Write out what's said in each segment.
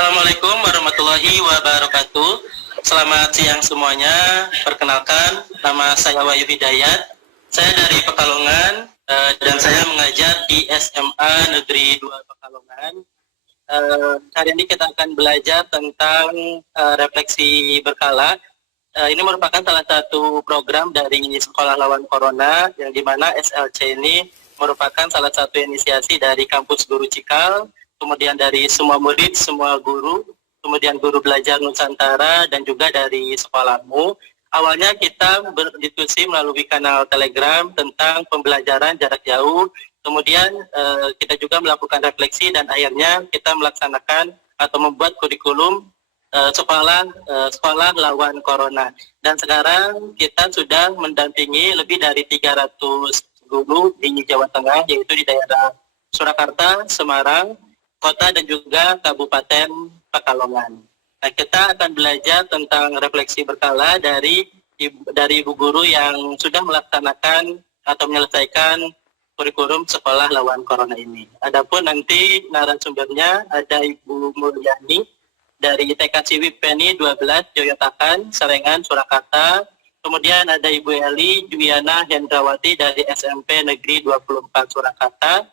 Assalamualaikum warahmatullahi wabarakatuh. Selamat siang semuanya. Perkenalkan, nama saya Wahyu Hidayat. Saya dari Pekalongan dan saya mengajar di SMA Negeri 2 Pekalongan. Hari ini kita akan belajar tentang refleksi berkala. Ini merupakan salah satu program dari Sekolah Lawan Corona, yang dimana SLC ini merupakan salah satu inisiasi dari Kampus Guru Cikal, kemudian dari semua murid, semua guru, kemudian guru belajar Nusantara, dan juga dari sekolahmu. Awalnya kita berdiskusi melalui kanal Telegram tentang pembelajaran jarak jauh, kemudian kita juga melakukan refleksi, dan akhirnya kita melaksanakan atau membuat kurikulum sekolah lawan corona. Dan sekarang kita sudah mendampingi lebih dari 300 guru di Jawa Tengah, yaitu di daerah Surakarta, Semarang, Kota, dan juga Kabupaten Pekalongan. Nah, kita akan belajar tentang refleksi berkala dari ibu guru yang sudah melaksanakan atau menyelesaikan kurikulum sekolah lawan corona ini. Adapun nanti narasumbernya ada Ibu Mulyani dari TK Ciwi Peni 12 Joyotakan, Serengan, Surakarta. Kemudian ada Ibu Eli Juliana Hendrawati dari SMP Negeri 24 Surakarta.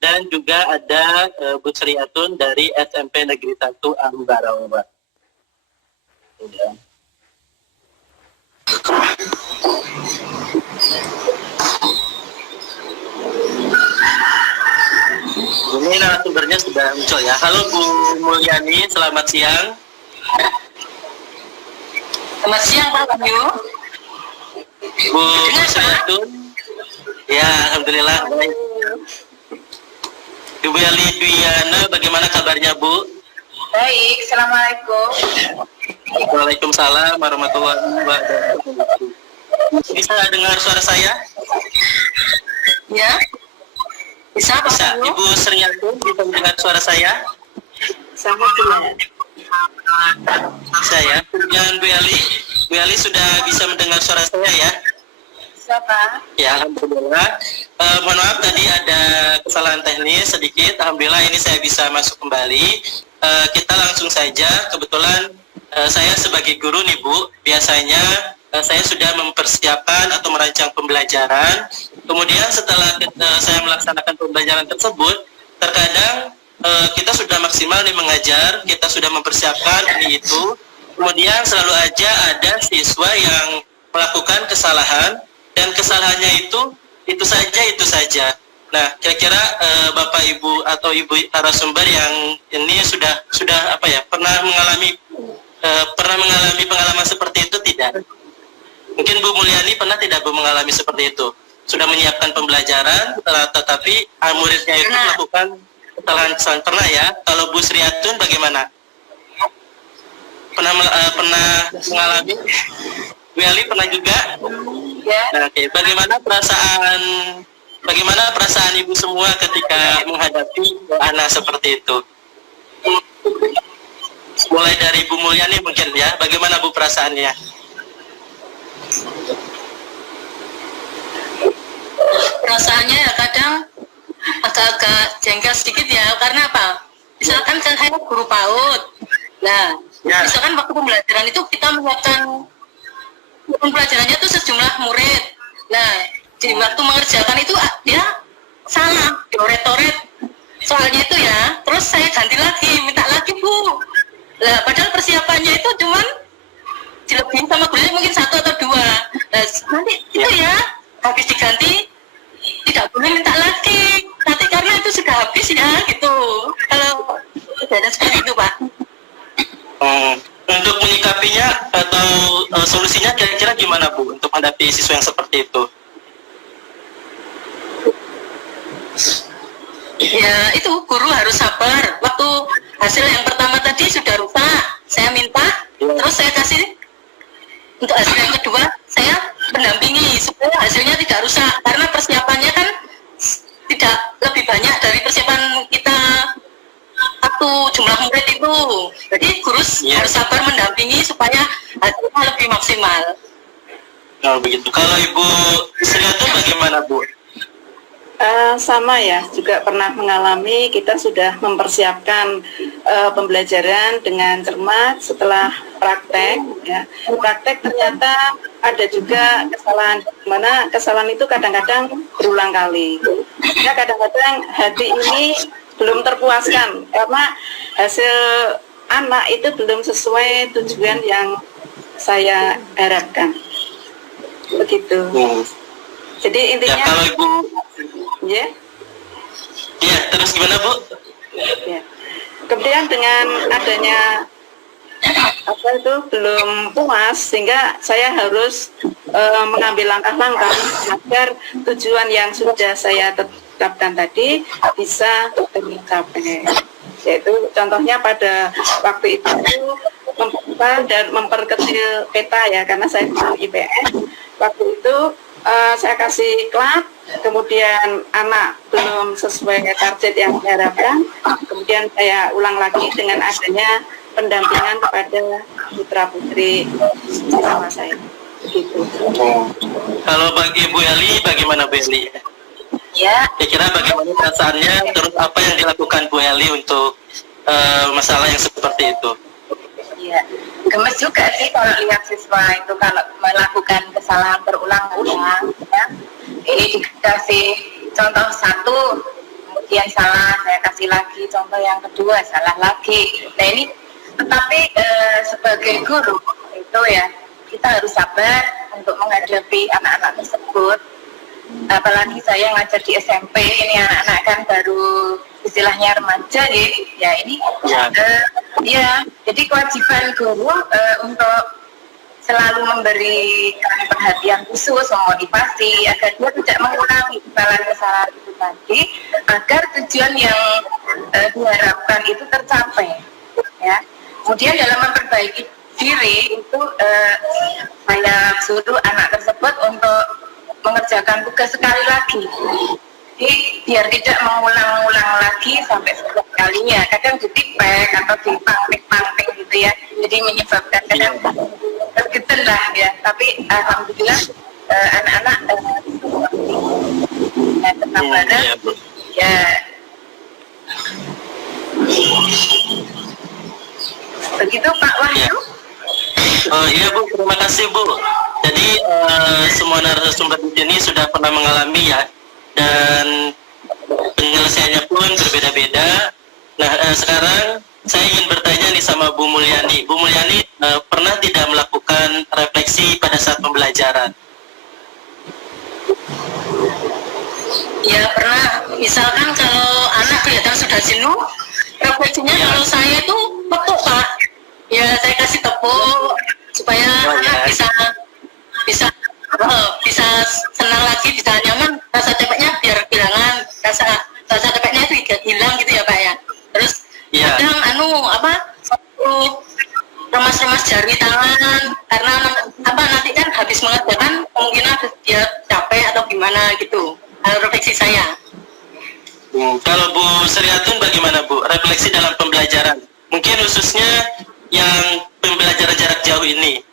Dan juga ada Bu Sriatun dari SMP Negeri 1 Ambarawa. Ya. Ini narasumbernya sudah muncul ya. Halo Bu Mulyani, selamat siang. Selamat siang Pak Wahyu. Bu Sriatun. Ya, alhamdulillah. Ibu Eli Duyana, bagaimana kabarnya Bu? Baik, Assalamualaikum. Waalaikumsalam warahmatullahi wabarakatuh. Bisa dengar suara saya? Ya. Bisa Pak Bisa. Wahyu? Ibu Sriatun bisa mendengar suara saya? Sama juga. Bisa ya. Dan Bu Eli sudah bisa mendengar suara saya ya? Siapa? Ya, alhamdulillah. Mohon maaf tadi ada kesalahan teknis sedikit. Alhamdulillah ini saya bisa masuk kembali. Kita langsung saja. Kebetulan saya sebagai guru nih Bu, biasanya saya sudah mempersiapkan atau merancang pembelajaran. Kemudian setelah saya melaksanakan pembelajaran tersebut, terkadang kita sudah maksimal nih mengajar, kita sudah mempersiapkan ini itu. Kemudian selalu aja ada siswa yang melakukan kesalahan, dan kesalahannya itu saja. Nah, kira-kira Bapak Ibu atau Ibu narasumber yang ini sudah pernah mengalami pengalaman seperti itu tidak? Mungkin Bu Mulyani pernah tidak Bu mengalami seperti itu? Sudah menyiapkan pembelajaran, tetapi muridnya itu melakukan kesalahan pernah ya? Kalau Bu Sriatun bagaimana? Pernah mengalami? Bu Eli pernah juga? Ya. Nah, oke. Bagaimana perasaan Ibu semua ketika menghadapi anak seperti itu? Mulai dari Bu Mulyani mungkin ya, bagaimana Bu perasaannya? Perasaannya ya kadang agak-agak jengkel sedikit ya, karena apa? Misalkan saya guru PAUD. Nah, Ya. misalkan waktu pembelajaran itu kita menyiapkan pembelajarannya itu sejumlah murid. Nah, di waktu mengerjakan itu dia salah, dioret-oret soalnya itu ya. Terus saya ganti lagi, minta lagi Bu. Lah, padahal persiapannya itu cuman dilebihin sama gurunya mungkin 1 atau 2. Nah, nanti itu ya habis diganti tidak boleh minta lagi. Nanti karena itu sudah habis ya gitu. Kalau kejadian seperti itu Pak. Untuk menyikapinya atau solusinya kira-kira gimana Bu untuk menghadapi siswa yang seperti itu? Ya itu guru harus sabar. Waktu hasil yang pertama tadi sudah rusak, saya minta, terus saya kasih. Untuk hasil yang kedua, saya pendampingi supaya hasilnya tidak rusak. Karena persiapannya kan tidak lebih banyak dari persiapan kita waktu jumlah murid itu. Jadi guru harus sabar mendampingi supaya hasilnya lebih maksimal. Oh begitu. Kalau Ibu Sriatun bagaimana Bu? Sama ya, juga pernah mengalami. Kita sudah mempersiapkan pembelajaran dengan cermat setelah praktek. Ya. Praktek ternyata ada juga kesalahan, mana kesalahan itu kadang-kadang berulang kali. Ya, kadang-kadang hati ini belum terpuaskan karena hasil anak itu belum sesuai tujuan yang saya harapkan. Begitu. Jadi intinya. Ya, kalau Ibu. Ya. Ya, terus gimana Bu? Ya. Kemudian dengan adanya belum puas, sehingga saya harus mengambil langkah-langkah agar tujuan yang sudah saya tetapkan tadi bisa tercapai. Yaitu contohnya pada waktu itu membuka dan memperkecil peta ya, karena saya di IPS waktu itu saya kasih klat, kemudian anak belum sesuai target yang diharapkan, kemudian saya ulang lagi dengan adanya pendampingan kepada putra putri siswa saya. Gitu. Kalau bagi Bu Eli, bagaimana Bu Eli? Ya, Kira-kira bagaimana perasaannya, terus apa yang dilakukan Bu Eli untuk masalah yang seperti itu? ya. Gemes juga sih kalau lihat siswa itu kalau melakukan kesalahan berulang-ulang. Ya. Ini dikasih contoh satu, kemudian salah, saya kasih lagi contoh yang kedua, salah lagi. Nah ini, tetapi sebagai guru itu ya, kita harus sabar untuk menghadapi anak-anak tersebut. Apalagi saya ngajar di SMP, ini anak-anak kan baru istilahnya remaja ya ini ya, jadi kewajiban guru untuk selalu memberikan perhatian khusus, memotivasi agar dia tidak mengulangi kesalahan-kesalahan itu tadi, agar tujuan yang diharapkan itu tercapai ya. Kemudian dalam memperbaiki diri itu saya suruh anak tersebut untuk mengerjakan tugas sekali lagi. Jadi biar tidak mengulang-ulang lagi sampai 10 kalinya. Kadang ditipek atau dipantik-pantik gitu ya. Jadi menyebabkan kadang tergeten lah ya. Tapi alhamdulillah anak-anak tetap bareng ya. Begitu Pak Wahyu. Oh iya Bu, terima kasih Bu. Jadi semua narasumber di sini sudah pernah mengalami ya, dan penyelesaiannya pun berbeda-beda. Nah sekarang saya ingin bertanya nih sama Bu Mulyani. Bu Mulyani pernah tidak melakukan refleksi pada saat pembelajaran? Ya pernah. Misalkan kalau anak kelihatan sudah jenuh, refleksinya kalau saya itu tepuk Pak. Ya saya kasih tepuk supaya anak bisa senang lagi, bisa nyaman, rasa capeknya biar kehilangan, rasa capeknya itu hilang gitu ya Pak ya. Terus kadang remas-remas jari tangan karena nanti kan habis mengerjakan kemungkinan dia capek atau gimana gitu. Refleksi saya. Kalau Bu Sriatun bagaimana Bu? Refleksi dalam pembelajaran, mungkin khususnya yang pembelajaran jarak jauh ini.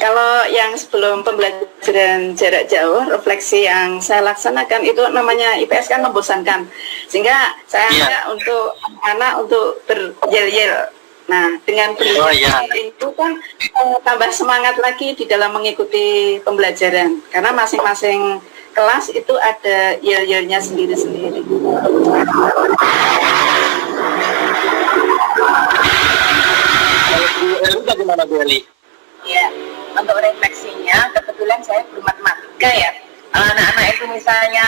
Kalau yang sebelum pembelajaran jarak jauh, refleksi yang saya laksanakan itu namanya IPS kan membosankan, sehingga saya ajak untuk anak untuk beryel-yel. Nah, dengan beryel itu kan tambah semangat lagi di dalam mengikuti pembelajaran, karena masing-masing kelas itu ada yel-yelnya sendiri-sendiri. Bagaimana Bu Eli? Ya, untuk refleksinya kebetulan saya guru matematika ya. Anak-anak itu misalnya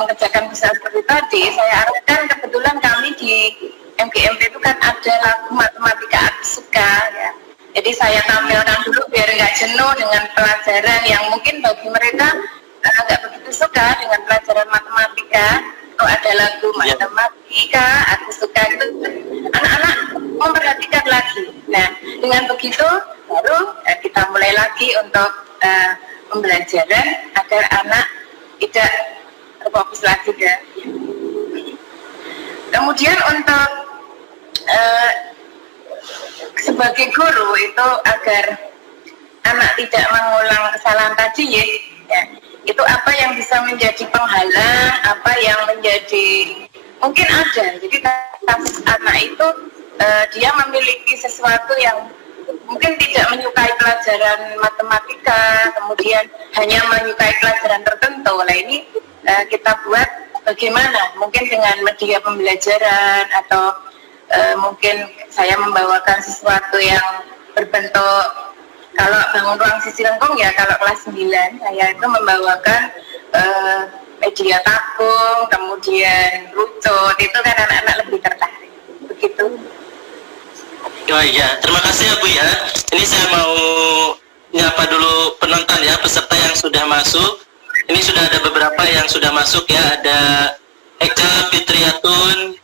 mengerjakan usaha seperti tadi, saya arahkan, kebetulan kami di MGMP itu kan ada lagu matematika aku suka ya. Jadi saya tampilkan dulu biar nggak jenuh dengan pelajaran yang mungkin bagi mereka nggak begitu suka dengan pelajaran matematika. Kalau ada lagu matematika aku suka itu, anak-anak memperhatikan lagi. Nah, dengan begitu baru kita mulai lagi untuk pembelajaran agar anak tidak terfokus lagi kan. Kemudian untuk sebagai guru itu agar anak tidak mengulang kesalahan tadi ya, Ya, itu apa yang bisa menjadi penghalang, apa yang menjadi mungkin ada. Jadi kasus anak itu dia memiliki sesuatu yang mungkin tidak menyukai pelajaran matematika, kemudian hanya menyukai pelajaran tertentu. Nah ini kita buat bagaimana? Mungkin dengan media pembelajaran atau mungkin saya membawakan sesuatu yang berbentuk, kalau bangun ruang sisi lengkung ya kalau kelas 9 saya itu membawakan media tabung, kemudian rucut, itu kan anak-anak lebih tertarik. Begitu. Oh iya, terima kasih ya Bu ya. Ini saya mau nyapa dulu penonton ya, peserta yang sudah masuk. Ini sudah ada beberapa yang sudah masuk ya, ada Eka Fitriatun,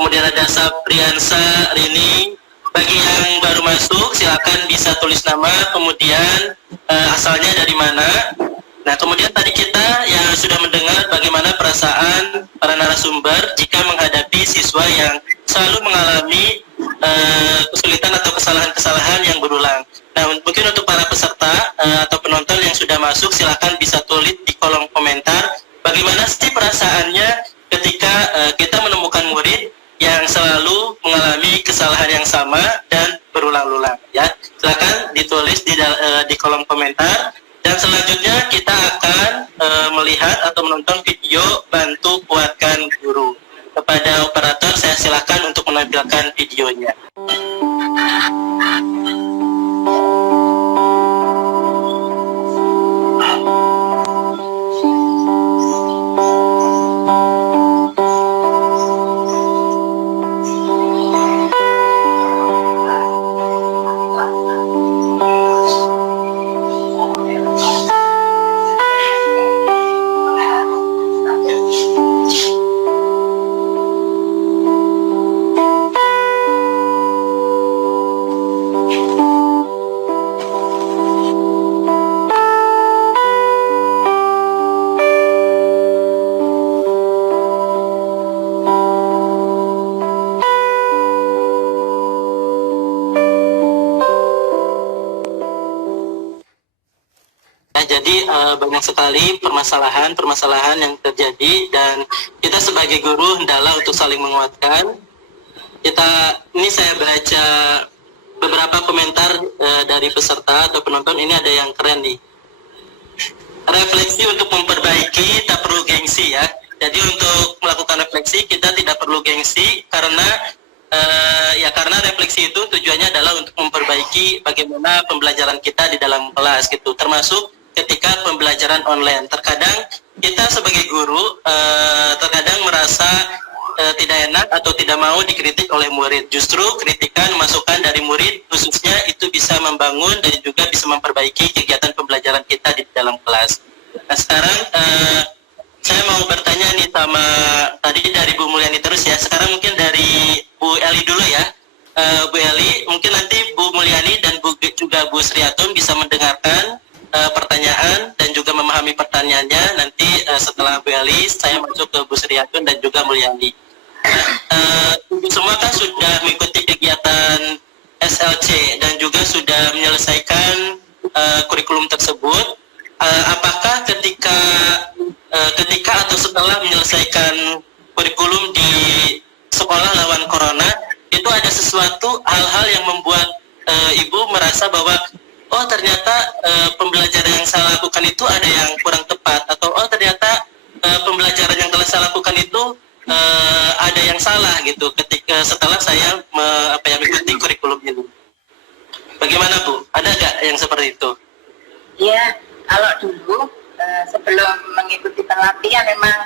kemudian ada Sapriansa Rini. Bagi yang baru masuk, silakan bisa tulis nama, kemudian asalnya dari mana. Nah, kemudian tadi kita yang sudah mendengar bagaimana perasaan para narasumber jika menghadapi siswa yang selalu mengalami kesulitan atau kesalahan-kesalahan yang berulang. Nah, mungkin untuk para peserta atau penonton yang sudah masuk, silakan bisa tulis di kolom komentar bagaimana sih perasaannya ketika kita menemukan murid yang selalu mengalami kesalahan yang sama dan berulang-ulang. Ya, silakan ditulis di kolom komentar. Dan selanjutnya kita akan melihat atau menonton video Bantu Kuatkan Guru. Kepada operator saya silakan untuk menampilkan videonya. Jadi banyak sekali permasalahan yang terjadi dan kita sebagai guru hendaklah untuk saling menguatkan. Ini saya baca beberapa komentar dari peserta atau penonton, ini ada yang keren nih. Refleksi untuk memperbaiki, tak perlu gengsi ya. Jadi untuk melakukan refleksi kita tidak perlu gengsi karena karena refleksi itu tujuannya adalah untuk memperbaiki bagaimana pembelajaran kita di dalam kelas gitu, termasuk ketika pembelajaran online. Terkadang kita sebagai guru terkadang merasa tidak enak atau tidak mau dikritik oleh murid. Justru kritikan, masukan dari murid khususnya itu bisa membangun dan juga bisa memperbaiki kegiatan pembelajaran kita di dalam kelas. Nah sekarang saya mau bertanya nih sama tadi dari Bu Mulyani terus ya. Sekarang mungkin dari Bu Eli dulu ya. Bu Eli, mungkin nanti Bu Mulyani dan juga Bu Sriatun bisa mendengarkan pertanyaan dan juga memahami pertanyaannya. Nanti setelah Bu Eli, saya masuk ke Bu Sriatun dan juga Mulyani. Ibu semua kan sudah mengikuti kegiatan SLC dan juga sudah menyelesaikan kurikulum tersebut. Apakah ketika atau setelah menyelesaikan kurikulum di sekolah lawan corona, itu ada sesuatu hal-hal yang membuat Ibu merasa bahwa oh ternyata pembelajaran yang saya lakukan itu ada yang kurang tepat, atau oh ternyata pembelajaran yang telah saya lakukan itu ada yang salah gitu ketika setelah saya mengikuti kurikulum ini. Bagaimana Bu? Ada nggak yang seperti itu? Ya, kalau dulu sebelum mengikuti pelatihan memang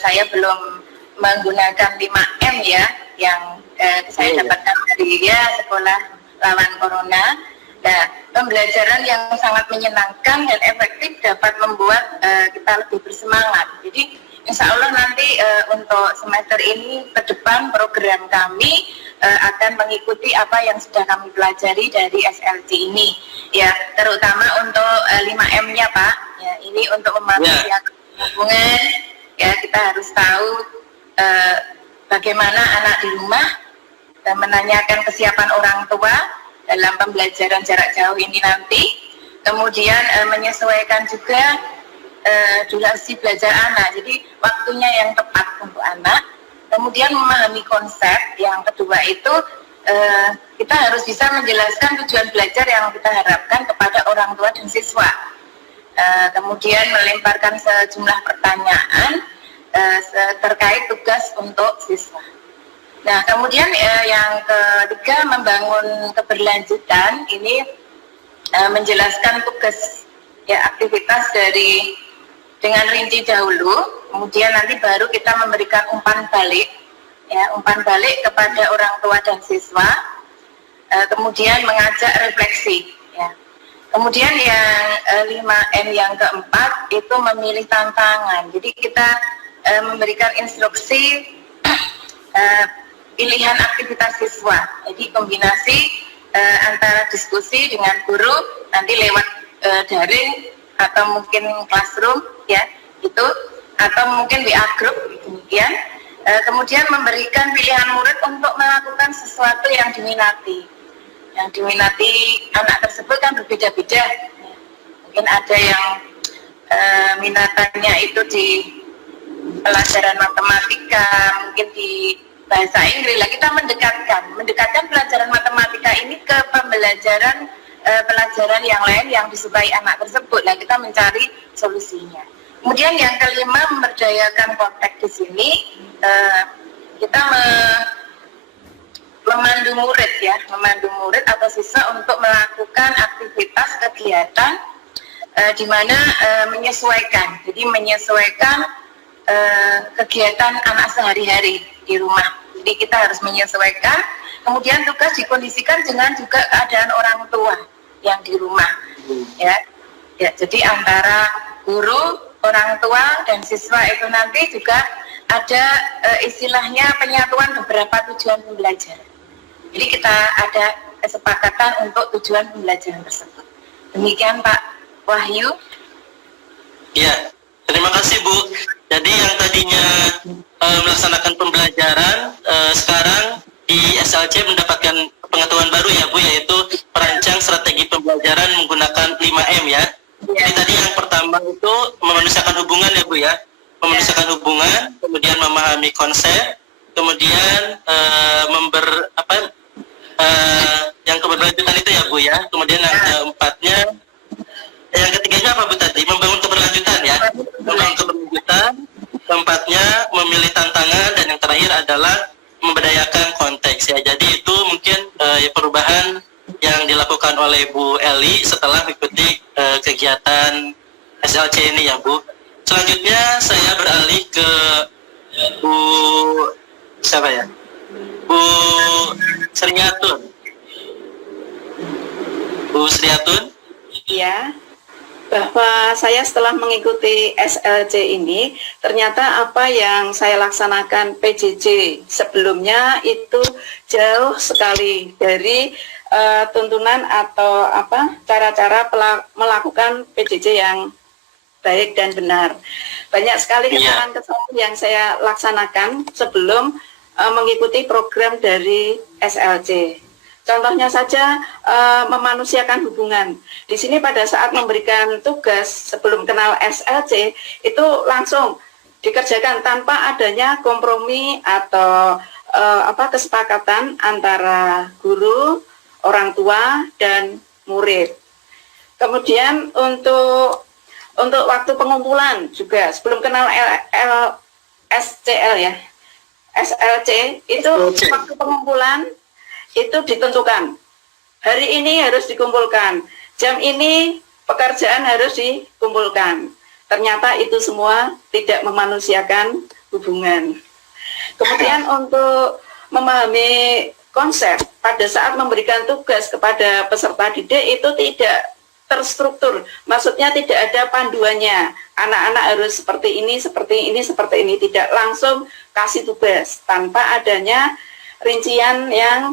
saya belum menggunakan 5M ya yang saya dapatkan dari sekolah lawan corona. Nah, pembelajaran yang sangat menyenangkan dan efektif dapat membuat kita lebih bersemangat. Jadi, insya Allah nanti untuk semester ini ke depan program kami akan mengikuti apa yang sudah kami pelajari dari SLC ini. Ya, terutama untuk 5M-nya Pak. Ya, ini untuk memanusiakan hubungan. Ya, kita harus tahu bagaimana anak di rumah dan menanyakan kesiapan orang tua dalam pembelajaran jarak jauh ini nanti. kemudian menyesuaikan juga durasi belajar anak, jadi waktunya yang tepat untuk anak, kemudian memahami konsep. Yang kedua itu kita harus bisa menjelaskan tujuan belajar yang kita harapkan kepada orang tua dan siswa, kemudian melemparkan sejumlah pertanyaan terkait tugas untuk siswa. Nah, kemudian yang ketiga, membangun keberlanjutan. Ini menjelaskan tugas ya, aktivitas dengan rinci dahulu, kemudian nanti baru kita memberikan umpan balik ya, umpan balik kepada orang tua dan siswa, kemudian mengajak refleksi ya. Kemudian yang 5M yang keempat itu memilih tantangan. Jadi kita memberikan instruksi pilihan aktivitas siswa. Jadi kombinasi antara diskusi dengan guru nanti lewat daring atau mungkin classroom ya itu, atau mungkin WA group demikian. Kemudian memberikan pilihan murid untuk melakukan sesuatu yang diminati. Yang diminati anak tersebut kan berbeda-beda. Mungkin ada yang minatannya itu di pelajaran matematika, mungkin di bahasa Inggris. Lah kita mendekatkan pelajaran matematika ini ke pembelajaran pelajaran yang lain yang disukai anak tersebut. Lah kita mencari solusinya. Kemudian yang kelima, memberdayakan konteks di sini. Kita memandu murid atau siswa untuk melakukan aktivitas kegiatan di mana menyesuaikan. Jadi menyesuaikan kegiatan anak sehari-hari di rumah. Jadi kita harus menyesuaikan. Kemudian tugas dikondisikan dengan juga keadaan orang tua yang di rumah. Ya, jadi antara guru, orang tua, dan siswa itu nanti juga ada istilahnya penyatuan beberapa tujuan pembelajaran. Jadi kita ada kesepakatan untuk tujuan pembelajaran tersebut. Demikian Pak Wahyu. Ya, terima kasih Bu. Jadi yang tadinya melaksanakan pembelajaran, sekarang di SLC mendapatkan pengetahuan baru ya Bu, yaitu perancang strategi pembelajaran menggunakan 5M ya. Jadi tadi yang pertama itu memanusiakan hubungan ya Bu ya, memanusiakan hubungan, kemudian memahami konsep, kemudian yang keberlanjutan itu ya Bu ya, kemudian yang keempatnya, yang ketiganya apa Bu tadi? Membangun keberlanjutan ya, membangun keberlanjutan, keempatnya memilih tantangan, dan yang terakhir adalah memberdayakan konteks ya. Jadi itu mungkin perubahan yang dilakukan oleh Bu Eli setelah mengikuti kegiatan SLC ini ya Bu. Selanjutnya saya beralih ke Bu siapa ya? Bu Sriatun. Bu Sriatun? Ya, bahwa saya setelah mengikuti SLC ini, ternyata apa yang saya laksanakan PJJ sebelumnya itu jauh sekali dari tuntunan atau cara-cara melakukan PJJ yang baik dan benar. Banyak sekali kesalahan-kesalahan yang saya laksanakan sebelum mengikuti program dari SLC. Contohnya saja memanusiakan hubungan. Di sini pada saat memberikan tugas sebelum kenal SLC itu langsung dikerjakan tanpa adanya kompromi atau kesepakatan antara guru, orang tua, dan murid. Kemudian untuk waktu pengumpulan juga sebelum kenal SCL ya, SLC itu waktu pengumpulan itu ditentukan. Hari ini harus dikumpulkan, jam ini pekerjaan harus dikumpulkan. Ternyata itu semua tidak memanusiakan hubungan. Kemudian untuk memahami konsep pada saat memberikan tugas kepada peserta didik itu tidak terstruktur, maksudnya tidak ada panduannya. Anak-anak harus seperti ini, seperti ini, seperti ini, tidak langsung kasih tugas tanpa adanya rincian yang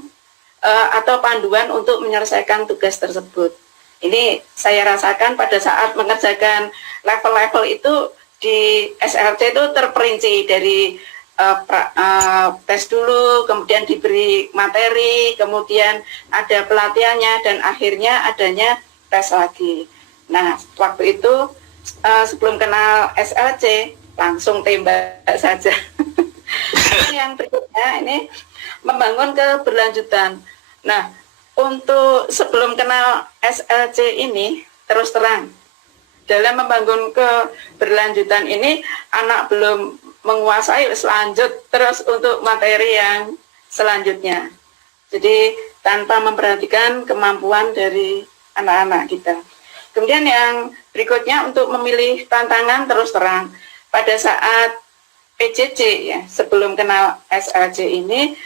atau panduan untuk menyelesaikan tugas tersebut. Ini saya rasakan pada saat mengerjakan level-level itu di SLC itu terperinci dari tes dulu, kemudian diberi materi, kemudian ada pelatihannya, dan akhirnya adanya tes lagi. Nah, waktu itu sebelum kenal SLC langsung tembak saja. Yang berikutnya ini membangun keberlanjutan. Nah, untuk sebelum kenal SLC ini terus terang dalam membangun keberlanjutan ini anak belum menguasai, lanjut terus untuk materi yang selanjutnya. Jadi tanpa memperhatikan kemampuan dari anak-anak kita. Kemudian yang berikutnya untuk memilih tantangan terus terang. Pada saat PJJ ya, sebelum kenal SLC ini,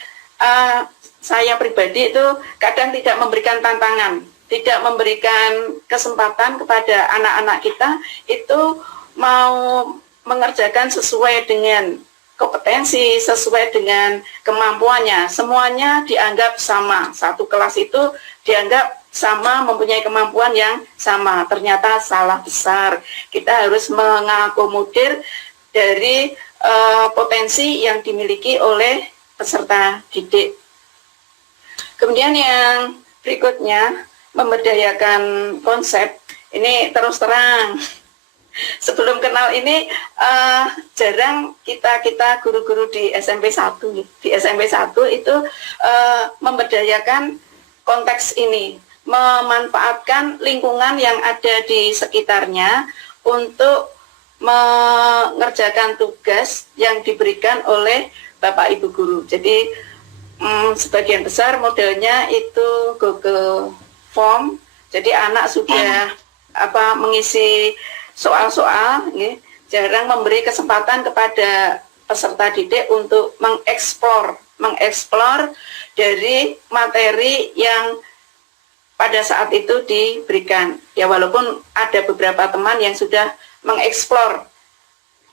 saya pribadi itu kadang tidak memberikan tantangan, tidak memberikan kesempatan kepada anak-anak kita itu mau mengerjakan sesuai dengan kompetensi, sesuai dengan kemampuannya. Semuanya dianggap sama. Satu kelas itu dianggap sama, mempunyai kemampuan yang sama. Ternyata salah besar. Kita harus mengakomodir dari potensi yang dimiliki oleh peserta didik. Kemudian yang berikutnya, memberdayakan konsep. Ini terus terang, sebelum kenal ini jarang kita guru-guru di SMP 1 di SMP 1 itu memberdayakan konteks ini, memanfaatkan lingkungan yang ada di sekitarnya untuk mengerjakan tugas yang diberikan oleh Bapak Ibu guru. Jadi sebagian besar modelnya itu Google Form. Jadi anak sudah mengisi soal-soal, jarang memberi kesempatan kepada peserta didik untuk mengeksplor dari materi yang pada saat itu diberikan. Ya walaupun ada beberapa teman yang sudah mengeksplor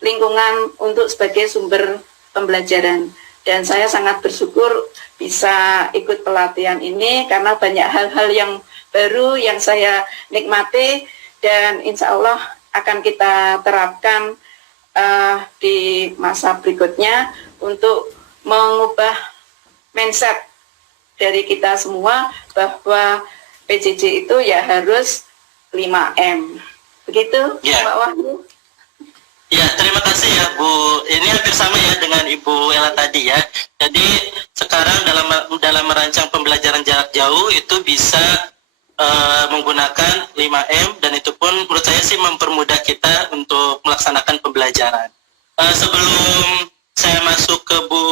lingkungan untuk sebagai sumber pembelajaran. Dan saya sangat bersyukur bisa ikut pelatihan ini karena banyak hal-hal yang baru yang saya nikmati dan insya Allah akan kita terapkan di masa berikutnya untuk mengubah mindset dari kita semua bahwa PJJ itu ya harus 5M. Begitu, ya. Pak Wahyu. Ya, terima kasih ya Bu. Ini hampir sama ya dengan Ibu Ella tadi ya. Jadi sekarang dalam merancang pembelajaran jarak jauh itu bisa menggunakan 5M dan itu pun menurut saya sih mempermudah kita untuk melaksanakan pembelajaran. Sebelum saya masuk ke Bu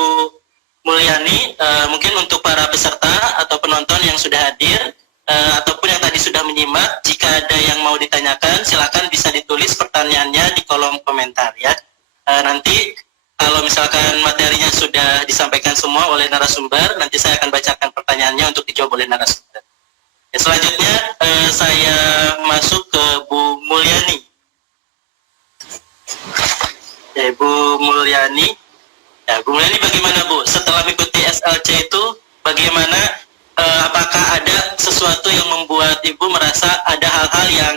Mulyani, mungkin untuk para peserta atau penonton yang sudah hadir ataupun yang tadi sudah menyimak, jika ada yang mau ditanyakan silakan bisa ditulis pertanyaannya di kolom komentar ya. Nanti kalau misalkan materinya sudah disampaikan semua oleh narasumber, nanti saya akan bacakan pertanyaannya untuk dijawab oleh narasumber. Ya, selanjutnya saya masuk ke Bu Mulyani. Ya, Bu Mulyani. Ya, Bu Mulyani bagaimana Bu? Setelah mengikuti SLC itu bagaimana? Apakah ada sesuatu yang membuat Ibu merasa ada hal-hal yang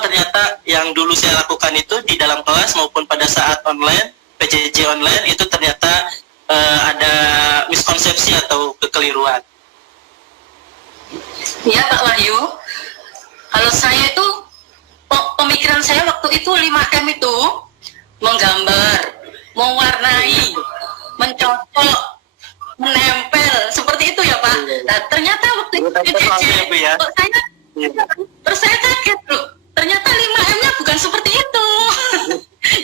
ternyata yang dulu saya lakukan itu di dalam kelas maupun pada saat online, PJJ online itu ternyata ada miskonsepsi atau kekeliruan? Ya Pak Wahyu, kalau saya itu pemikiran saya waktu itu 5M itu menggambar, mewarnai, mencocok, menempel, seperti itu ya Pak. Nah ternyata waktu itu PJJ, terus saya kaget loh, ternyata 5M-nya bukan seperti itu.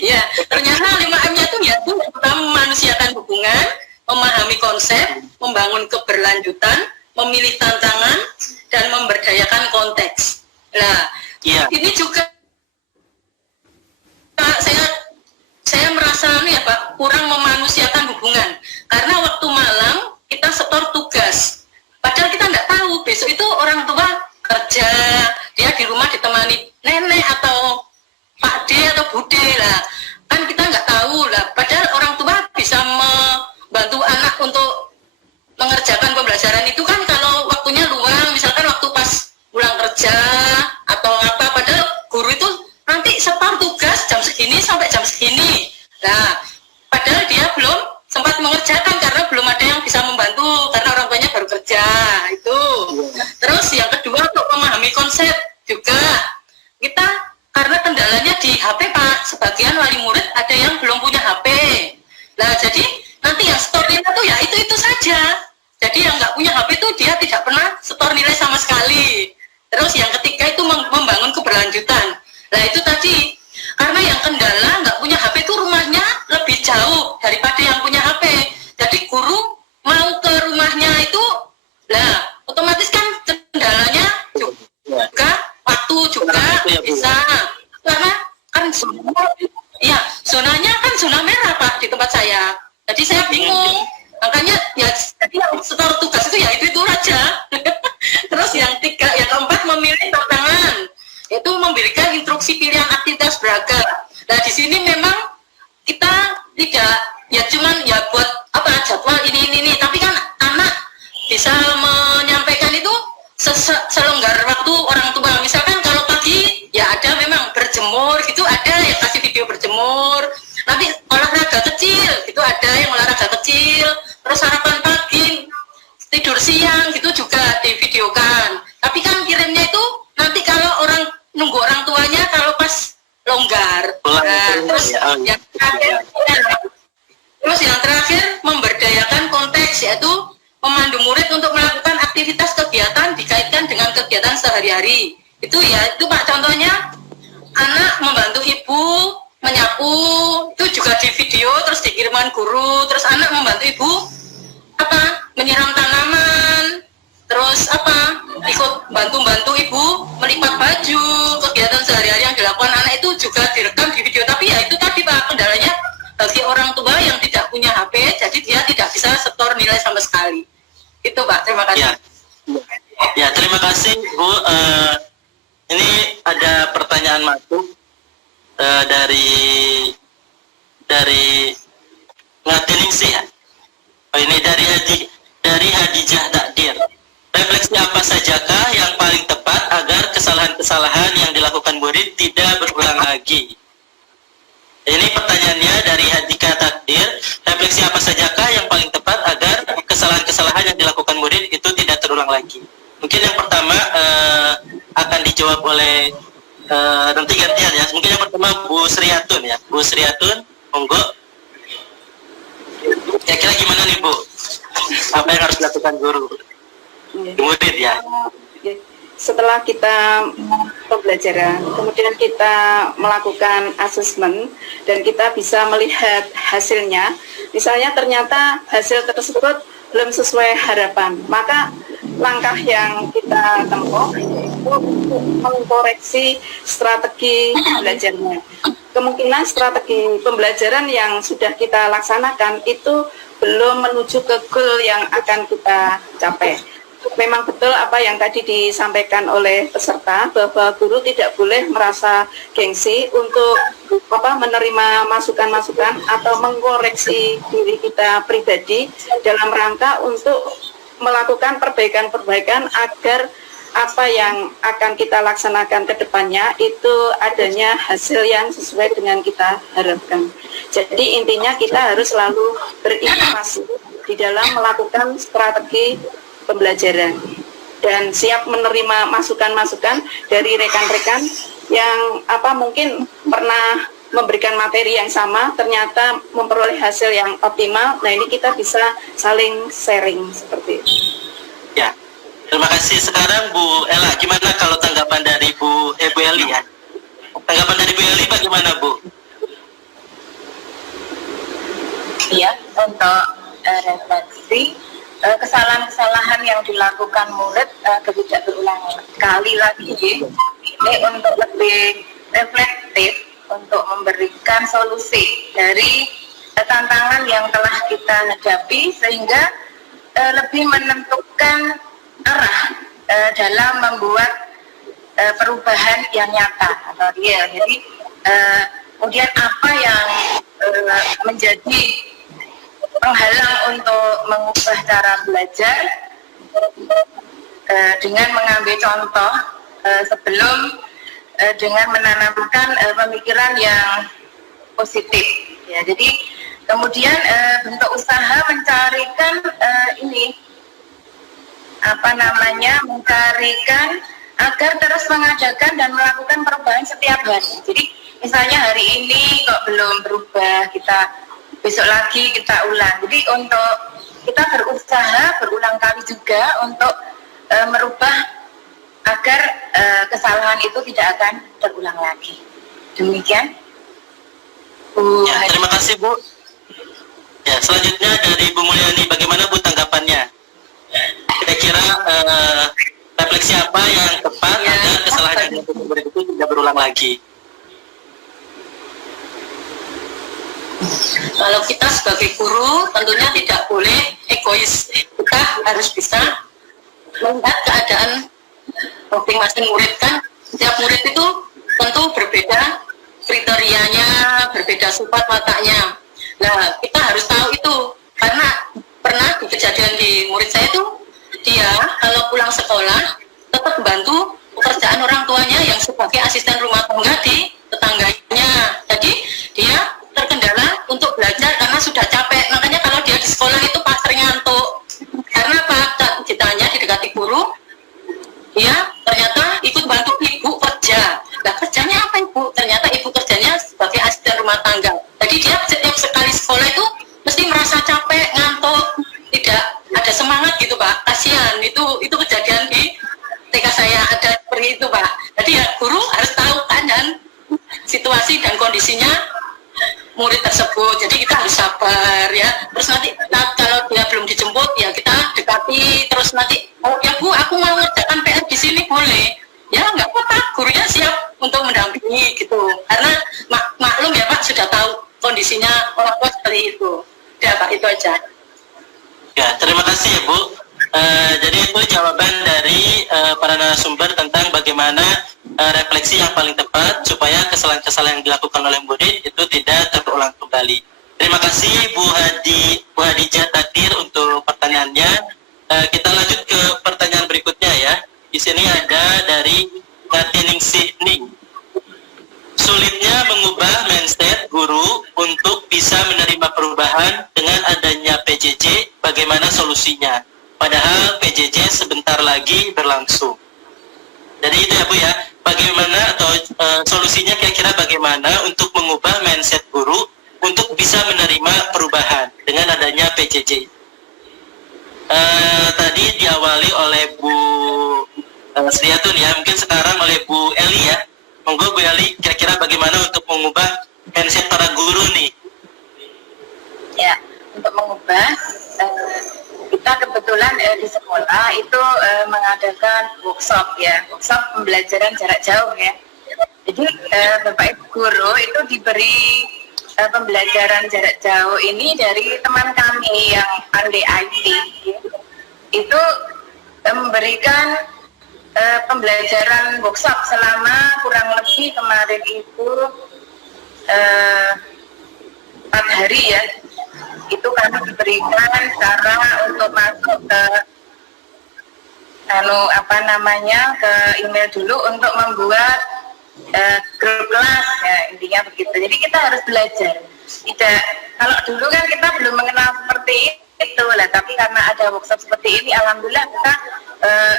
Ya, ternyata 5M-nya itu ya pertama memanusiakan hubungan, memahami konsep, membangun keberlanjutan, memilih tantangan, dan memberdayakan konteks. Nah, ini juga saya merasa ya Pak, kurang memanusiakan hubungan. Karena waktu malam kita setor tugas. Padahal kita nggak tahu besok itu orang tua kerja, dia di rumah ditemani nenek atau Pak D atau Bude lah. Kan kita nggak tahu lah. Padahal orang tua bisa membantu anak untuk mengerjakan pembelajaran itu kan kalau waktunya luang, misalkan waktu pas pulang kerja atau apa. Padahal guru itu nanti setor tugas jam segini sampai jam segini. Nah, padahal dia belum sempat mengerjakan karena belum ada yang bisa membantu karena orang tuanya baru kerja itu. Terus yang kedua untuk memahami konsep juga kita Jadi yang nggak punya HP itu dia tidak pernah setor nilai sama sekali. Terus yang ketiga itu membangun keberlanjutan. Nah itu tadi, karena yang kendala nggak punya HP itu rumahnya lebih jauh daripada yang punya HP. Jadi guru mau ke rumahnya itu, lah otomatis kan kendalanya juga, waktu juga bisa. Karena kan ya zonanya kan zona merah Pak di tempat saya. Jadi saya bingung. Makanya ya jadi yang setor tugas itu ya itu aja. Terus yang keempat memilih tantangan, itu memberikan instruksi pilihan aktivitas beragam. Nah di sini memang kita tidak ya cuman ya buat apa jadwal ini, tapi kan anak bisa menyampaikan itu selonggar waktu orang tua. Misalkan kalau pagi ya ada memang berjemur gitu, ada yang kasih video berjemur. Tapi olahraga kecil itu ada yang olahraga kecil. Terus sarapan pagi, tidur siang gitu juga divideokan. Tapi kan kirimnya itu nanti kalau orang nunggu orang tuanya kalau pas longgar. Nah, terus yang terakhir memberdayakan konteks, yaitu memandu murid untuk melakukan aktivitas kegiatan dikaitkan dengan kegiatan sehari-hari. Itu ya itu Pak, contohnya anak membantu ibu menyapu, itu juga di video terus dikirimkan guru. Terus anak membantu ibu menyiram tanaman, terus ikut bantu ibu melipat baju. Kegiatan sehari-hari yang dilakukan anak itu juga direkam di video. Tapi ya itu tadi Pak, kendalanya bagi orang tua yang tidak punya HP, jadi dia tidak bisa setor nilai sama sekali. Itu Pak, terima kasih. Ya terima kasih Bu. Ini ada pertanyaan masuk dari Ngatiningsih ya. Ini dari Hadijah Takdir. Refleksi apa sajakah yang paling tepat agar kesalahan-kesalahan yang dilakukan murid tidak berulang lagi? Ini pertanyaannya dari Hadijah Takdir. Refleksi apa sajakah yang paling tepat agar kesalahan-kesalahan yang dilakukan murid itu tidak terulang lagi? Mungkin yang pertama akan dijawab oleh nanti gantian ya. Mungkin yang pertama Bu Sriatun ya. Bu Sriatun, monggo. Kira-kira gimana nih Bu? Apa yang harus dilakukan guru? Murid ya. Setelah kita pembelajaran, kemudian kita melakukan asesmen dan kita bisa melihat hasilnya. Misalnya ternyata hasil tersebut belum sesuai harapan, maka langkah yang kita tempuh itu mengkoreksi strategi belajarnya. Kemungkinan strategi pembelajaran yang sudah kita laksanakan itu belum menuju ke goal yang akan kita capai. Memang betul apa yang tadi disampaikan oleh peserta, bahwa guru tidak boleh merasa gengsi untuk menerima masukan-masukan atau mengkoreksi diri kita pribadi dalam rangka untuk melakukan perbaikan-perbaikan agar apa yang akan kita laksanakan ke depannya itu adanya hasil yang sesuai dengan kita harapkan. Jadi intinya kita harus selalu berinovasi di dalam melakukan strategi pembelajaran dan siap menerima masukan-masukan dari rekan-rekan yang mungkin pernah memberikan materi yang sama ternyata memperoleh hasil yang optimal. Nah ini kita bisa saling sharing seperti itu. Ya, terima kasih. Sekarang Bu Ella, gimana kalau tanggapan dari Bu Eli ya? Tanggapan dari Bu Eli bagaimana Bu? Iya, untuk refleksi kesalahan-kesalahan yang dilakukan murid tidak berulang kali lagi. Ini untuk lebih reflektif untuk memberikan solusi dari tantangan yang telah kita hadapi sehingga lebih menentukan arah dalam membuat perubahan yang nyata atau real. Jadi kemudian apa yang menjadi penghalang untuk mengubah cara belajar dengan mengambil contoh sebelum dengan menanamkan pemikiran yang positif. Ya, jadi kemudian bentuk usaha mencarikan mencarikan agar terus mengadakan dan melakukan perubahan setiap hari. Jadi misalnya hari ini kok belum berubah, kita besok lagi kita ulang. Jadi untuk kita berusaha berulang kali juga untuk merubah agar kesalahan itu tidak akan terulang lagi. Demikian. Ya, terima kasih Bu. Ya, selanjutnya dari Bu Mulyani, bagaimana Bu tanggapannya? Kira-kira refleksi apa yang tepat agar kesalahan yang dilakukan itu tidak berulang lagi? Kalau kita sebagai guru tentunya tidak boleh egois. Kita harus bisa melihat keadaan masing-masing murid kan. Setiap murid itu tentu berbeda kriterianya, berbeda sifat wataknya. Nah, kita harus tahu itu karena pernah kejadian di murid saya itu dia kalau pulang sekolah tetap bantu pekerjaan orang tuanya yang sebagai asisten rumah tangga di tetangganya. Jadi dia terkendala untuk belajar karena sudah capek. Makanya kalau dia di sekolah itu pas sering ngantuk. Karena apa? Ditanya didekati guru, dia ternyata ikut bantu ibu kerja. Nah, kerjanya apa ibu? Ternyata ibu kerjanya sebagai asisten rumah tangga. Jadi dia setiap sekali sekolah itu mesti merasa capek, ngantuk, tidak ada semangat gitu Pak. Kasihan, itu kejadian di TK saya ada seperti itu Pak. Jadi ya guru harus tahu keadaan situasi dan kondisinya murid tersebut. Jadi kita harus sabar ya. Terus nanti kalau dia belum dijemput ya kita dekati. Terus nanti oh ya Bu, aku mau ngerjakan PR di sini boleh? Ya nggak apa-apa, gurunya siap untuk mendampingi gitu. Karena maklum ya Pak sudah tahu kondisinya orang tua seperti itu. Ya Pak, itu aja. Ya, terima kasih ya Bu. Jadi itu jawaban dari para narasumber tentang bagaimana refleksi yang paling tepat supaya kesalahan-kesalahan yang dilakukan oleh murid itu tidak terulang kembali. Terima kasih Bu Hadijah Takdir untuk pertanyaannya. Kita lanjut ke pertanyaan berikutnya ya. Di sini ada dari Natiningsih Ning. Sulitnya mengubah mindset guru untuk bisa menerima perubahan dengan adanya PJJ, bagaimana solusinya? Padahal PJJ sebentar lagi berlangsung. Jadi itu ya Bu ya, bagaimana atau solusinya kira-kira bagaimana untuk mengubah mindset guru untuk bisa menerima perubahan dengan adanya PJJ. Tadi diawali oleh Bu Sriatun ya, mungkin sekarang oleh Bu Eli ya. Monggo Bu Eli, kira-kira bagaimana untuk mengubah mindset para guru nih? Ya, untuk mengubah, kita kebetulan di sekolah itu mengadakan workshop ya, workshop pembelajaran jarak jauh ya. Jadi Bapak Ibu guru itu diberi pembelajaran jarak jauh ini dari teman kami yang pandai IT. Itu memberikan pembelajaran workshop selama kurang lebih kemarin itu 4 hari ya. Itu kami diberikan cara untuk masuk ke ke email dulu untuk membuat grup kelas ya, intinya begitu. Jadi kita harus belajar. Tidak, kalau dulu kan kita belum mengenal seperti itu lah, tapi karena ada workshop seperti ini, alhamdulillah kita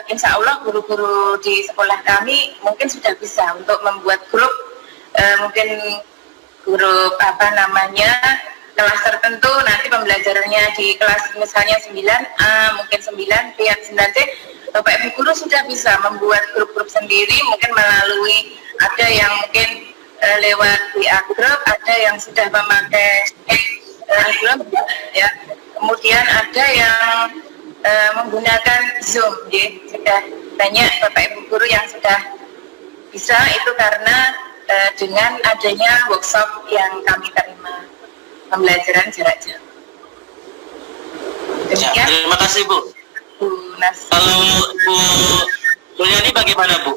insya Allah guru-guru di sekolah kami mungkin sudah bisa untuk membuat grup, mungkin grup kelas tertentu, nanti pembelajarannya di kelas misalnya 9A, mungkin 9B, 9C, Bapak Ibu guru sudah bisa membuat grup-grup sendiri, mungkin melalui, ada yang mungkin lewat WA group, ada yang sudah memakai grup, ya. Kemudian ada yang menggunakan Zoom, ya. Sudah banyak Bapak Ibu guru yang sudah bisa, itu karena dengan adanya workshop yang kami terima, pembelajaran jarak jauh. Ya, terima kasih Bu. Bu Nas. Kalau Bu Mulyani bagaimana Bu?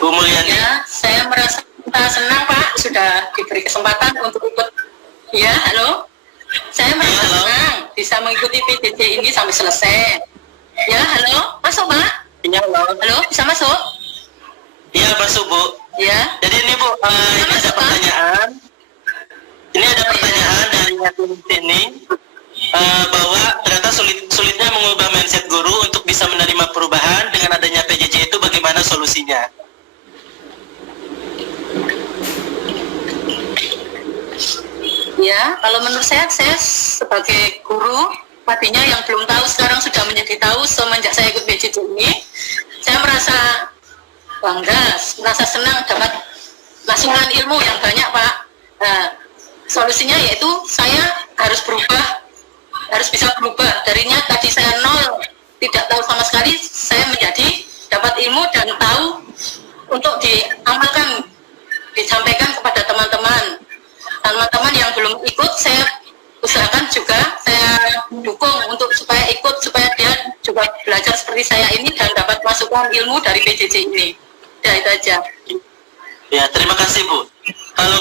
Bu Mulyani? Ya, saya merasa senang Pak sudah diberi kesempatan untuk ikut. Ya, halo. Saya merasa senang bisa mengikuti PJJ ini sampai selesai. Ya, halo. Masuk Pak? Iya, halo. Halo, bisa masuk? Iya, masuk Bu. Ya. Jadi ini Bu, ini ada pertanyaan. Ini ada pertanyaan dari sini bahwa ternyata sulitnya mengubah mindset guru untuk bisa menerima perubahan dengan adanya PJJ itu bagaimana solusinya? menurut saya sebagai guru tadinya yang belum tahu sekarang sudah menjadi tahu semenjak saya ikut BCC ini. Saya merasa bangga, merasa senang dapat masukan ilmu yang banyak, Pak. Nah, solusinya yaitu saya harus berubah, harus bisa berubah. Darinya tadi saya nol, tidak tahu sama sekali, saya menjadi dapat ilmu dan tahu untuk diamalkan, disampaikan kepada teman-teman. Teman-teman yang belum ikut, saya usahakan juga, saya dukung untuk supaya ikut, supaya dia juga belajar seperti saya ini dan dapat masukan ilmu dari PJJ ini. Ya, itu aja. Ya, terima kasih Bu. Kalau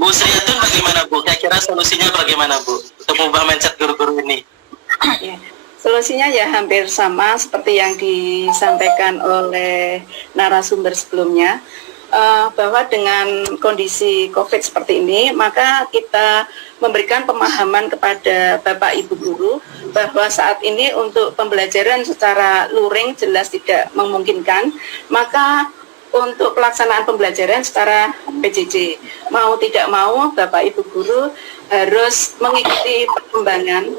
Bu Sriatun bagaimana Bu? Kira-kira solusinya bagaimana Bu untuk mengubah mindset guru-guru ini? Ya, solusinya ya hampir sama seperti yang disampaikan oleh narasumber sebelumnya, bahwa dengan kondisi COVID seperti ini, maka kita memberikan pemahaman kepada Bapak Ibu guru bahwa saat ini untuk pembelajaran secara luring jelas tidak memungkinkan, maka untuk pelaksanaan pembelajaran secara PJJ, mau tidak mau Bapak Ibu guru harus mengikuti perkembangan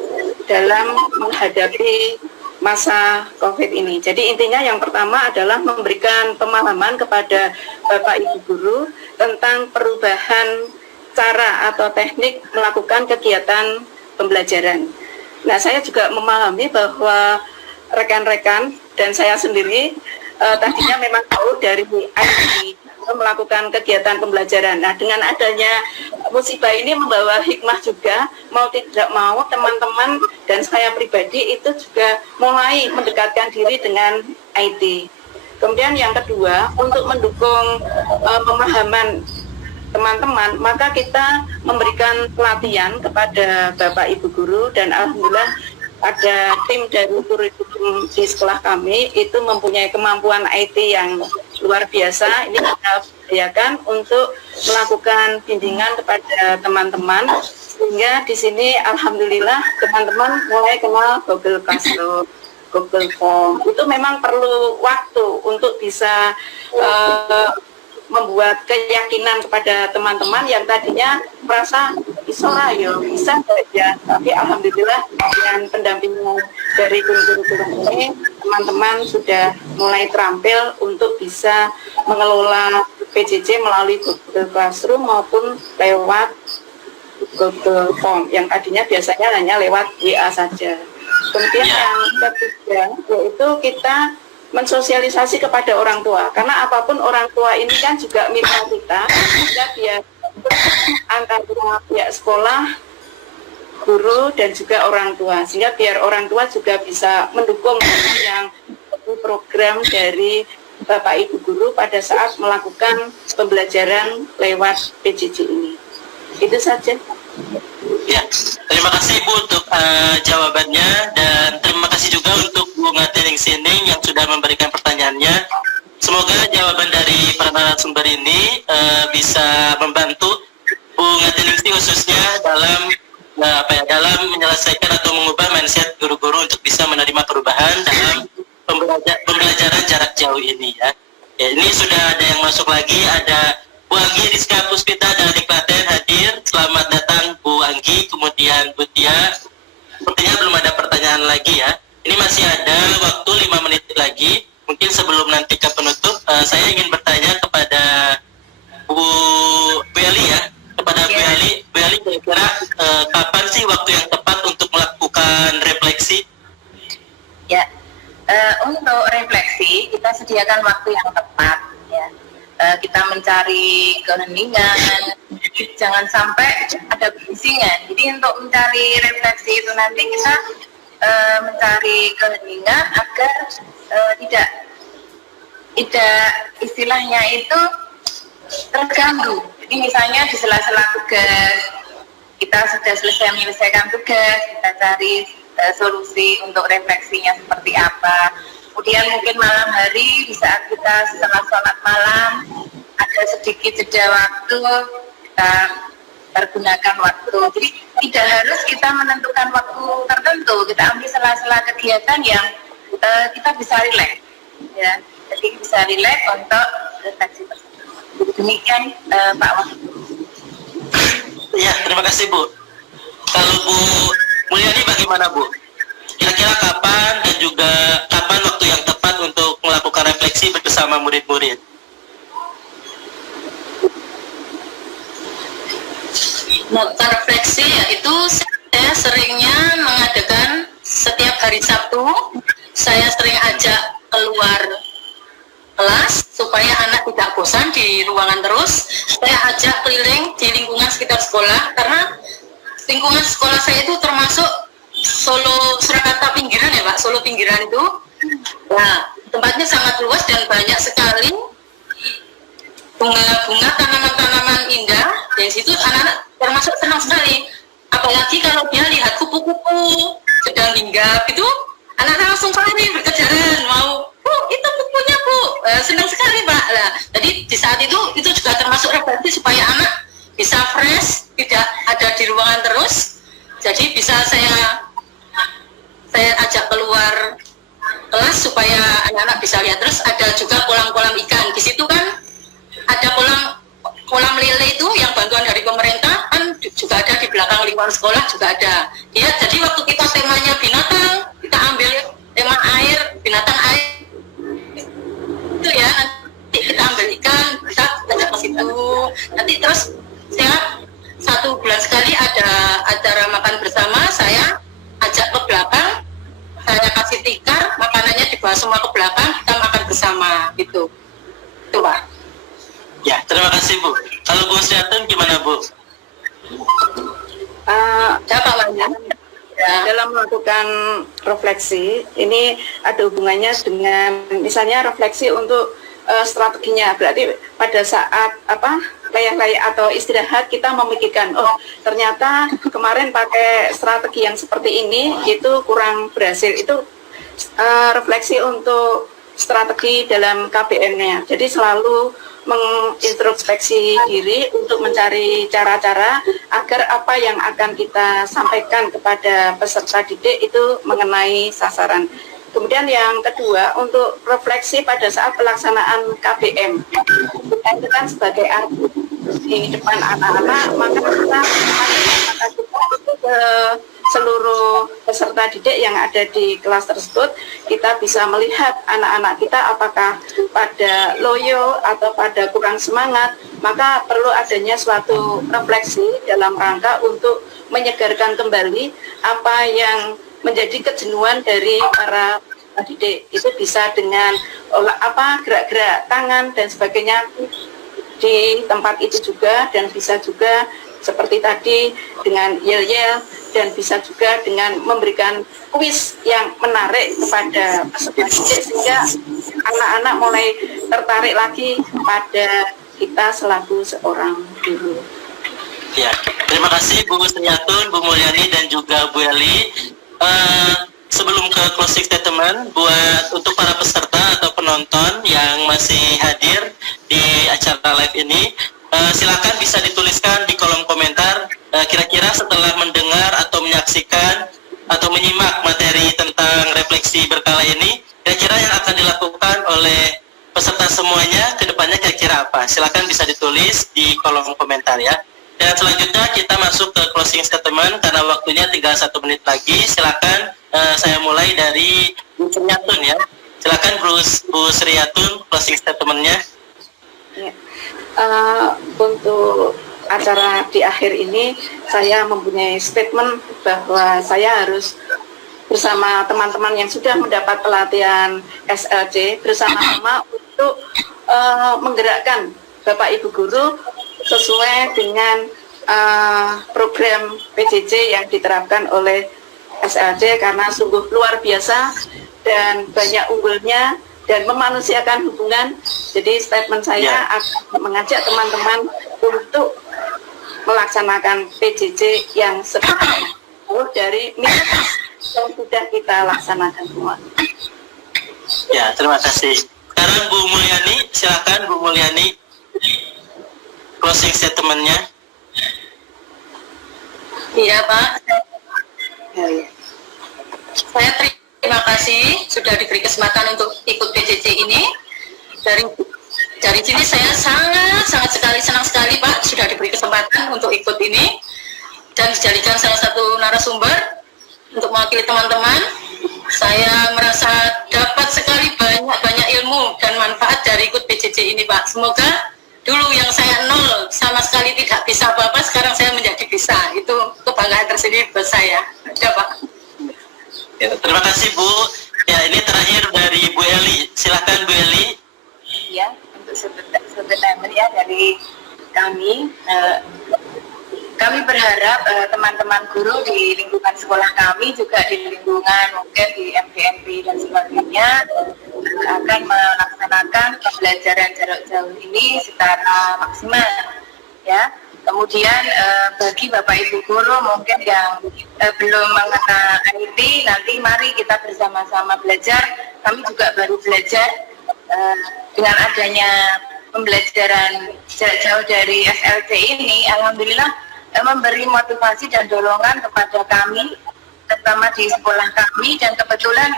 dalam menghadapi masa COVID ini. Jadi intinya yang pertama adalah memberikan pemahaman kepada Bapak Ibu guru tentang perubahan cara atau teknik melakukan kegiatan pembelajaran. Nah, saya juga memahami bahwa rekan-rekan dan saya sendiri tadinya memang tahu dari IT melakukan kegiatan pembelajaran. Nah, dengan adanya musibah ini membawa hikmah juga, mau tidak mau teman-teman dan saya pribadi itu juga mulai mendekatkan diri dengan IT. Kemudian yang kedua, untuk mendukung pemahaman teman-teman, maka kita memberikan pelatihan kepada Bapak Ibu guru dan alhamdulillah ada tim dari kurikulum di sekolah kami itu mempunyai kemampuan IT yang luar biasa. Ini kita upayakan untuk melakukan bimbingan kepada teman-teman sehingga di sini alhamdulillah teman-teman mulai kenal Google Classroom, Google Form. Itu memang perlu waktu untuk bisa membuat keyakinan kepada teman-teman yang tadinya merasa bisa saja, tapi alhamdulillah dengan pendampingan dari guru-guru ini teman-teman sudah mulai terampil untuk bisa mengelola PJJ melalui Google Classroom maupun lewat Google Form yang tadinya biasanya hanya lewat WA saja. Kemudian yang ketiga yaitu kita mensosialisasi kepada orang tua, karena apapun orang tua ini kan juga mitra kita, sehingga biar antara pihak sekolah, guru dan juga orang tua, sehingga biar orang tua juga bisa mendukung yang program dari Bapak Ibu guru pada saat melakukan pembelajaran lewat PJJ ini. Itu saja. Ya, terima kasih Bu untuk jawabannya dan terima kasih juga untuk Bu Ngatining Sining yang sudah memberikan pertanyaannya. Semoga jawaban dari para narasumber ini bisa membantu Bu Ngatining Sining khususnya dalam dalam menyelesaikan atau mengubah mindset guru-guru untuk bisa menerima perubahan dalam pembelajaran jarak jauh ini ya. Ya, ini sudah ada yang masuk lagi, ada Bu Anggi Rizka Puspita dari Klaten hadir. Selamat datang Bu Anggi, kemudian Bu Tia. Sepertinya belum ada pertanyaan lagi ya. Ini masih ada waktu 5 menit lagi. Mungkin sebelum nanti ke penutup, saya ingin bertanya kepada Bu Eli ya. Kepada Bu Eli, kira-kira kapan sih waktu yang tepat untuk melakukan refleksi? Ya, untuk refleksi kita sediakan waktu yang tepat ya. Kita mencari keheningan, jangan sampai ada kebisingan. Jadi untuk mencari refleksi itu nanti kita mencari keheningan agar tidak istilahnya itu terganggu. Jadi misalnya di sela-sela tugas kita sudah selesai menyelesaikan tugas, kita cari solusi untuk refleksinya seperti apa. Kemudian mungkin malam hari di saat kita setelah sholat malam ada sedikit jeda waktu, kita pergunakan waktu. Jadi tidak harus kita menentukan waktu tertentu, kita ambil sela-sela kegiatan yang kita bisa rileks, ya. Jadi bisa rileks untuk refleksi tersebut. Demikian Pak Wahid. terima kasih Bu. Kalau Bu Mulyani bagaimana Bu? Kira-kira kapan dan juga kapan waktu yang tepat untuk melakukan refleksi bersama murid-murid? Melakukan refleksi yaitu saya seringnya mengadakan setiap hari Sabtu, saya sering ajak keluar kelas supaya anak tidak bosan di ruangan terus. Saya ajak keliling di lingkungan sekitar sekolah, karena lingkungan sekolah saya itu termasuk Solo Surakarta pinggiran ya Pak, Solo pinggiran itu. Nah, tempatnya sangat luas dan banyak sekali bunga-bunga, tanaman-tanaman indah. Dari situ anak-anak termasuk senang sekali. Apalagi kalau dia lihat kupu-kupu sedang hinggap itu, anak-anak langsung lari berkejaran mau, Bu, itu kupunya Bu. Senang sekali Pak. Nah, jadi di saat itu juga termasuk refleksi supaya anak bisa fresh, tidak ada di ruangan terus. Jadi bisa saya ajak keluar kelas supaya anak-anak bisa lihat. Terus ada juga kolam-kolam ikan. Di situ kan ada kolam lele itu yang bantuan dari pemerintah, kan juga ada di belakang lingkungan sekolah juga ada. Ya, jadi waktu kita temanya binatang, kita ambil tema air, binatang air itu ya, nanti kita ambil ikan, kita ajak ke situ. Nanti terus saya 1 bulan sekali ada acara makan bersama, saya ajak ke belakang, saya kasih tikar, makanannya dibawa semua ke belakang, kita makan bersama gitu. Itu Pak. Ya, terima kasih Bu. Kalau Bu Sriatun gimana Bu? Siapa banyak? Ya. Dalam melakukan refleksi ini ada hubungannya dengan misalnya refleksi untuk strateginya. Berarti pada saat layak-layak atau istirahat kita memikirkan, oh ternyata kemarin pakai strategi yang seperti ini itu kurang berhasil. Itu refleksi untuk strategi dalam KBM-nya. Jadi selalu mengintrospeksi diri untuk mencari cara-cara agar apa yang akan kita sampaikan kepada peserta didik itu mengenai sasaran. Kemudian yang kedua, untuk refleksi pada saat pelaksanaan KBM. Itu kan sebagai arti di depan anak-anak, maka kita ke seluruh peserta didik yang ada di kelas tersebut, kita bisa melihat anak-anak kita apakah pada loyo atau pada kurang semangat. Maka perlu adanya suatu refleksi dalam rangka untuk menyegarkan kembali apa yang menjadi kejenuhan dari para didik. Itu bisa dengan gerak-gerak tangan dan sebagainya di tempat itu juga, dan bisa juga seperti tadi dengan yel-yel, dan bisa juga dengan memberikan kuis yang menarik kepada peserta didik sehingga anak-anak mulai tertarik lagi pada kita selaku seorang guru. Ya, terima kasih Bu Sriatun, Bu Mulyani dan juga Bu Eli. Sebelum ke closing statement, buat untuk para peserta atau penonton yang masih hadir di acara live ini, silakan bisa dituliskan di kolom komentar kira-kira setelah mendengar atau menyaksikan atau menyimak materi tentang refleksi berkala ini, kira-kira yang akan dilakukan oleh peserta semuanya ke depannya kira-kira apa? Silakan bisa ditulis di kolom komentar ya. Dan selanjutnya kita masuk ke closing statement karena waktunya tinggal 1 menit lagi. Silakan saya mulai dari Bu Sriatun ya. Silakan Bu Sriatun closing statementnya. Ya. Untuk acara di akhir ini saya mempunyai statement bahwa saya harus bersama teman-teman yang sudah mendapat pelatihan SLC bersama-sama untuk menggerakkan Bapak Ibu Guru sesuai dengan program PJJ yang diterapkan oleh SLC, karena sungguh luar biasa dan banyak unggulnya dan memanusiakan hubungan. Jadi statement saya akan mengajak teman-teman untuk melaksanakan PJJ yang seperti dari minat yang sudah kita laksanakan semua. Ya, terima kasih. Sekarang Bu Mulyani, silakan Bu Mulyani closing statement-nya. Iya Pak. Ya. Saya terima kasih sudah diberi kesempatan untuk ikut PJJ ini. Dari sini saya sangat sekali senang sekali Pak sudah diberi kesempatan untuk ikut ini. dan dijadikan salah satu narasumber untuk mewakili teman-teman. Saya merasa dapat sekali banyak ilmu dan manfaat dari ikut PJJ ini, Pak. Semoga dulu yang saya nol sama sekali tidak bisa apa-apa, sekarang saya menjadi bisa. Itu kebanggaan tersendiri buat saya. Ya, Pak. Ya, terima kasih Bu. Ya, ini terakhir dari Bu Eli. Silakan Bu Eli. Ya, untuk sebenarnya ya dari kami, kami berharap teman-teman guru di lingkungan sekolah kami juga di lingkungan mungkin di MPMP dan sebagainya akan melaksanakan pembelajaran jarak jauh ini secara maksimal, ya. Kemudian bagi Bapak Ibu guru mungkin yang belum mengenal IT, nanti mari kita bersama-sama belajar. Kami juga baru belajar dengan adanya pembelajaran jarak jauh dari SLC ini, alhamdulillah memberi motivasi dan dorongan kepada kami, terutama di sekolah kami, dan kebetulan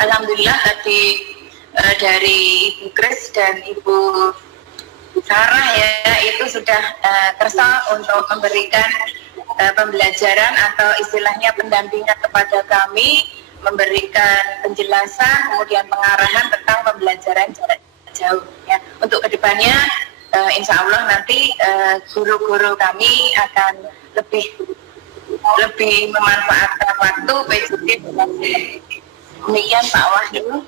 alhamdulillah tadi dari Ibu Kris dan Ibu Sarah ya, itu sudah kersa untuk memberikan pembelajaran atau istilahnya pendampingan kepada kami, memberikan penjelasan, kemudian pengarahan tentang pembelajaran jarak jauh. Ya. Untuk kedepannya, insya Allah nanti guru-guru kami akan lebih memanfaatkan waktu PJJ. Demikian Pak Wahyu.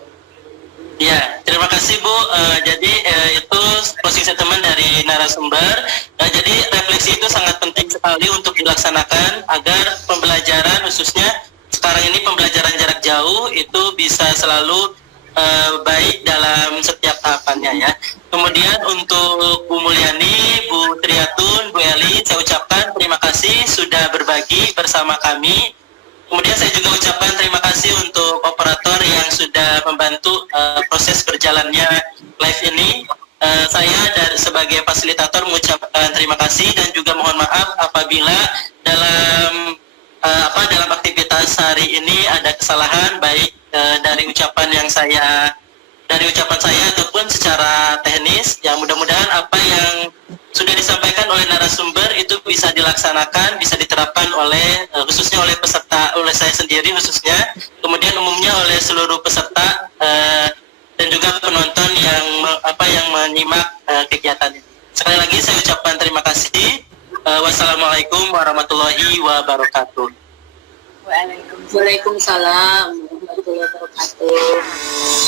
Ya, terima kasih Bu. Jadi itu closing statement dari narasumber. Jadi refleksi itu sangat penting sekali untuk dilaksanakan agar pembelajaran khususnya sekarang ini pembelajaran jarak jauh itu bisa selalu baik dalam setiap tahapannya ya. Kemudian untuk Bu Mulyani, Bu Triatun, Bu Eli, saya ucapkan terima kasih sudah berbagi bersama kami. Kemudian saya juga ucapkan terima kasih untuk operator yang sudah membantu proses berjalannya live ini. Saya sebagai fasilitator mengucapkan terima kasih dan juga mohon maaf apabila dalam aktivitas hari ini ada kesalahan baik dari ucapan saya ataupun secara teknis. Ya, mudah-mudahan apa yang sudah disampaikan oleh narasumber itu bisa dilaksanakan, bisa diterapkan oleh khususnya oleh peserta, oleh saya sendiri khususnya, kemudian umumnya oleh seluruh peserta dan juga penonton yang menyimak kegiatan ini. Sekali lagi saya ucapkan terima kasih. Wassalamualaikum warahmatullahi wabarakatuh. Waalaikumsalam warahmatullahi wabarakatuh.